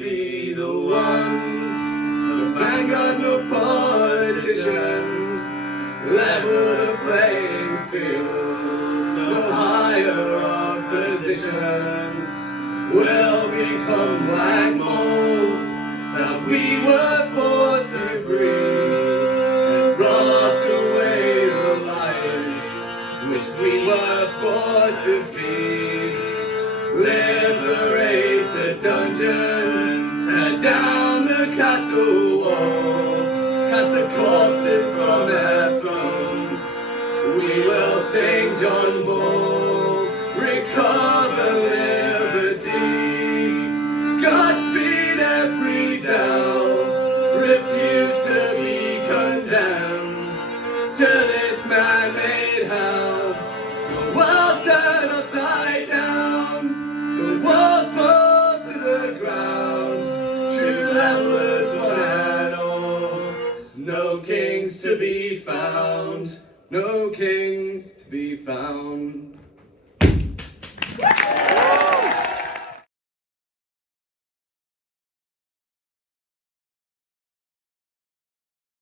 be the ones. No vanguard, no politicians. Level the playing field. No higher oppositions. We'll become black mold that we were forced to breathe, and brought away the lives which we were forced to feed. Liberate the dungeons, tear down the castle walls, cast the corpses from their thrones. We will sing John Ball, recover liberty. Godspeed every Dell, refuse to be condemned to this man-made hell. The world turned upside down, the walls fall to the ground. True levelers one and all, no kings to be found, no kings to be found.